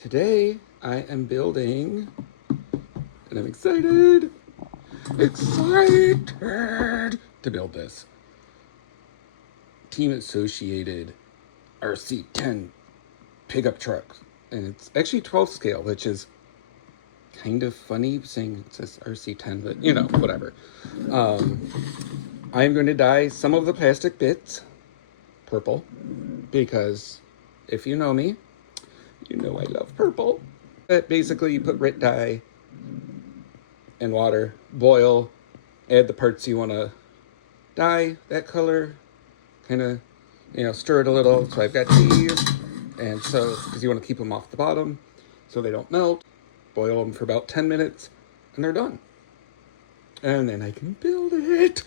Today I am building, and I'm excited to build this team associated RC10 pickup truck. And it's actually 12 scale, which is kind of funny saying it says RC10, but you know, whatever. I'm going to dye some of the plastic bits purple because if you know me, you know I love purple. But basically, you put Rit dye and water, boil, add the parts you want to dye that color, kind of, stir it a little. So I've got these, and so, because you want to keep them off the bottom so they don't melt, boil them for about 10 minutes, and they're done. And then I can build it.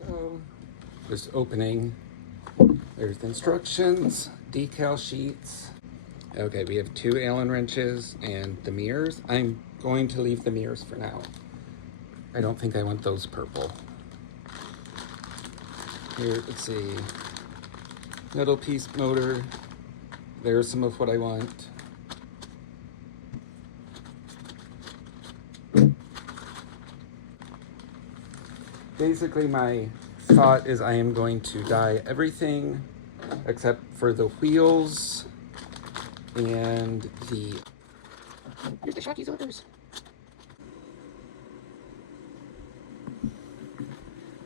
So, just opening, there's the instructions, decal sheets. Okay, we have 2 Allen wrenches and the mirrors. I'm going to leave the mirrors for now. I don't think I want those purple. Here, let's see. Metal piece motor. There's some of what I want. Basically, my thought is I am going to dye everything except for the wheels and here's the Shocky's orders.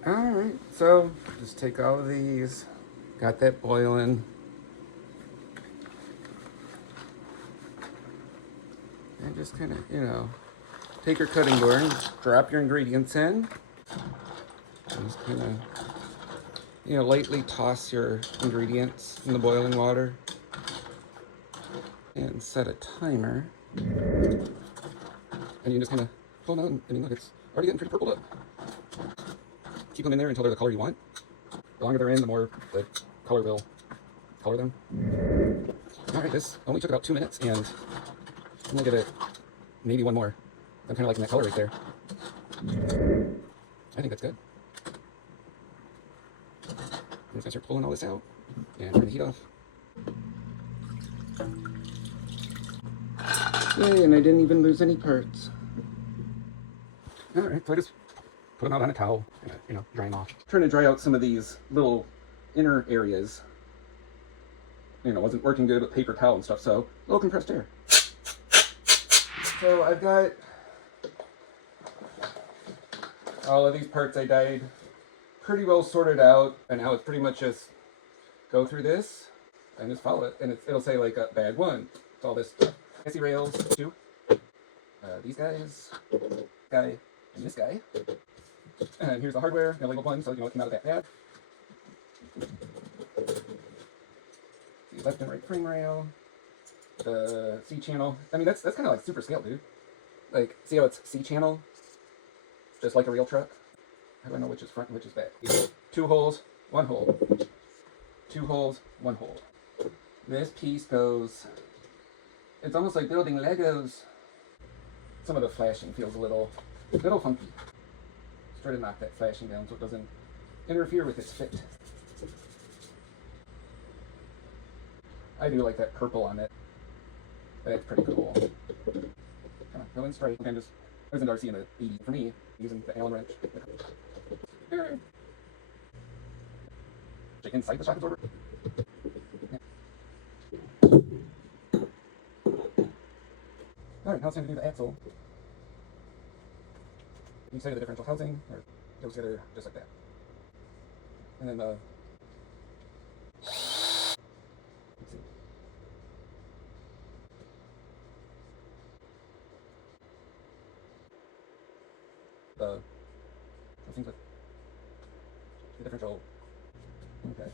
Alright, so just take all of these, got that boiling. And just kind of, take your cutting board and drop your ingredients in. And just kind of, lightly toss your ingredients in the boiling water. And set a timer. And you just kind of pull them out, and look, it's already getting pretty purpled up. Keep them in there until they're the color you want. The longer they're in, the more the color will color them. Alright, this only took about 2 minutes, and I'm gonna give it maybe one more. I'm kind of liking that color right there. I think that's good. I'm just gonna start pulling all this out and turn the heat off. Yay, and I didn't even lose any parts. Alright, so I just put them out on a towel and, dry them off. Trying to dry out some of these little inner areas. Wasn't working good with paper towel and stuff, so a little compressed air. So I've got all of these parts I dyed pretty well sorted out, and now it's pretty much just go through this and just follow it, and it'll say like bag 1. It's all this stuff. SC rails 2. These guys, guy, and this guy. And here's the hardware, labeled 1, so it came out of that bag. The left and right frame rail. The C channel. I mean, that's kind of like super scale, dude. Like, see how it's C channel? Just like a real truck. How do I know which is front and which is back? 2 holes, 1 hole. 2 holes, 1 hole. This piece goes. It's almost like building Legos. Some of the flashing feels a little funky. Just try to knock that flashing down so it doesn't interfere with its fit. I do like that purple on it. That's pretty cool. Kind of go in straight. I was in RC in the 80s. For me, using the Allen wrench. Check inside the shock absorber. Alright, now it's time to do the axle. Each side of the differential housing, or goes together just like that. And then let's see. Those things with the differential. Okay.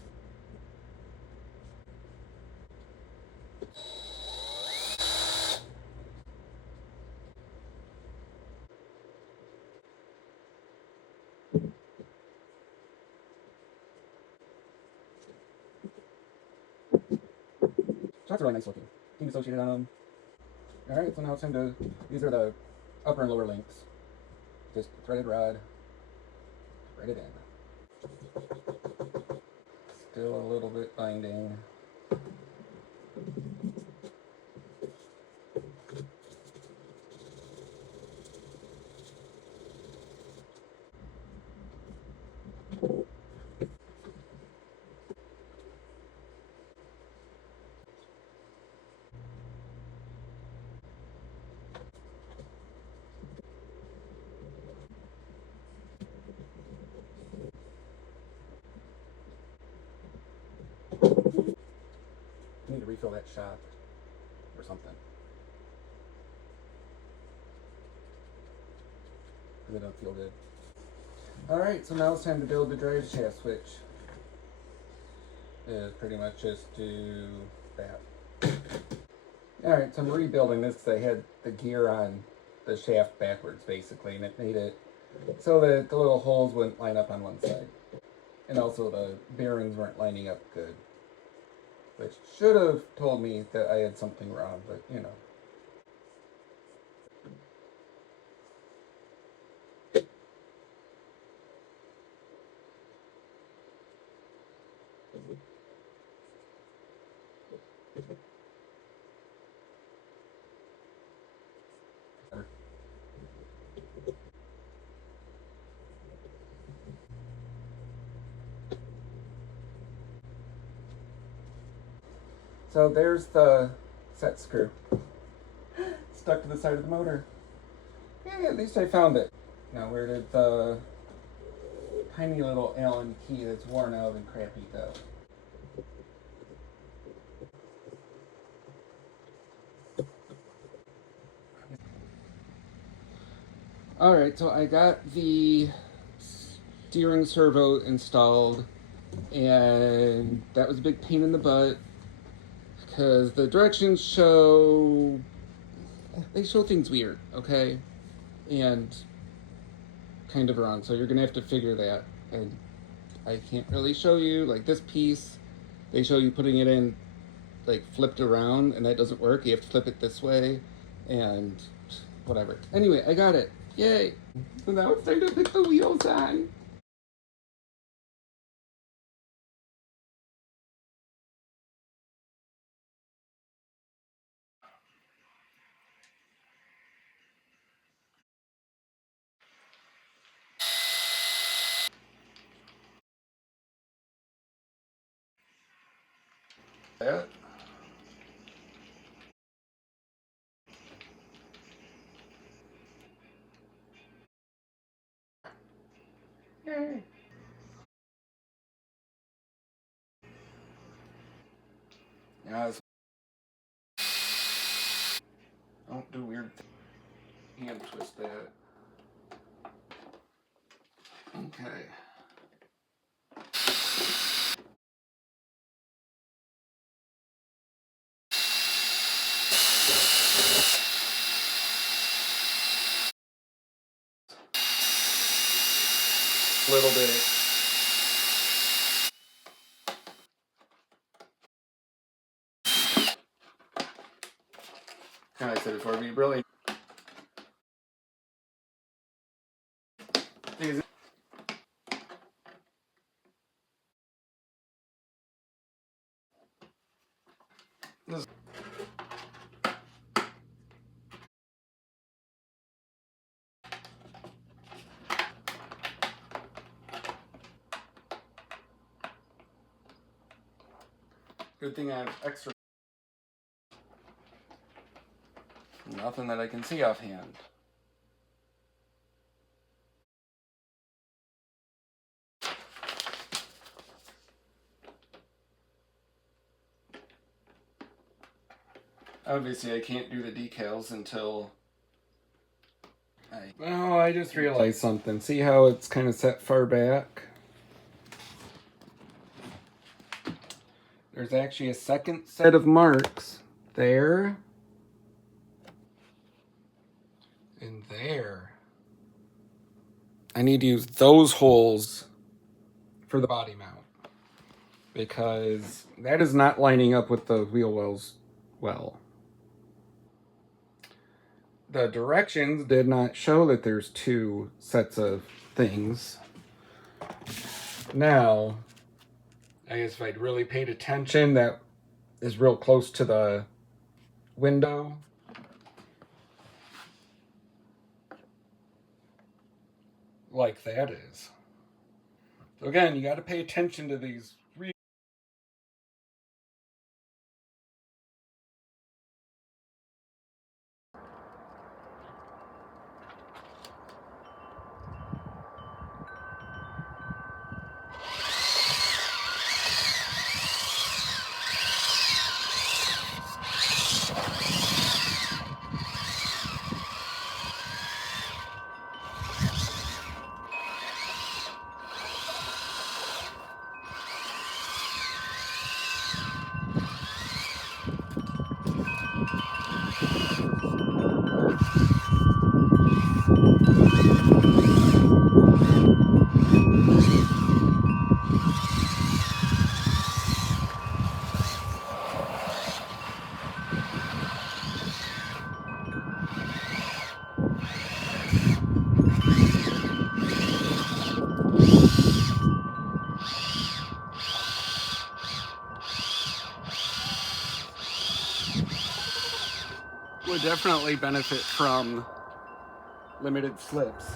Shocks are really nice looking. Team associated on them. Alright, so now it's time to, these are the upper and lower links. Just threaded rod, thread it in. Still a little bit binding. I need to refill that shot or something. Because I don't feel good. Alright, so now it's time to build the drive shaft switch. Pretty much just do that. Alright, so I'm rebuilding this because I had the gear on the shaft backwards basically, and it made it so that the little holes wouldn't line up on one side. And also the bearings weren't lining up good. Which should have told me that I had something wrong, but you know. So there's the set screw. Stuck to the side of the motor. Yeah, at least I found it. Now where did the tiny little Allen key that's worn out and crappy go? Alright, so I got the steering servo installed, and that was a big pain in the butt because the directions show things weird, okay? And kind of wrong, so you're gonna have to figure that. And I can't really show you, like this piece, they show you putting it in like flipped around, and that doesn't work. You have to flip it this way, and whatever. Anyway, I got it. Yay! So now it's time to put the wheels on. That. Yay. Yeah, don't do weird things. Hand twist that. Okay. A little bit. Kind of like I said before, we really. This good thing I have extra. Nothing that I can see offhand. Obviously, I can't do the decals until Oh, I just realized something. See how it's kind of set far back? There's actually a second set of marks there and there. I need to use those holes for the body mount because that is not lining up with the wheel wells well. The directions did not show that there's two sets of things. Now, I guess if I'd really paid attention, that is real close to the window. Like that is. So again, you got to pay attention to these. would definitely benefit from limited slips.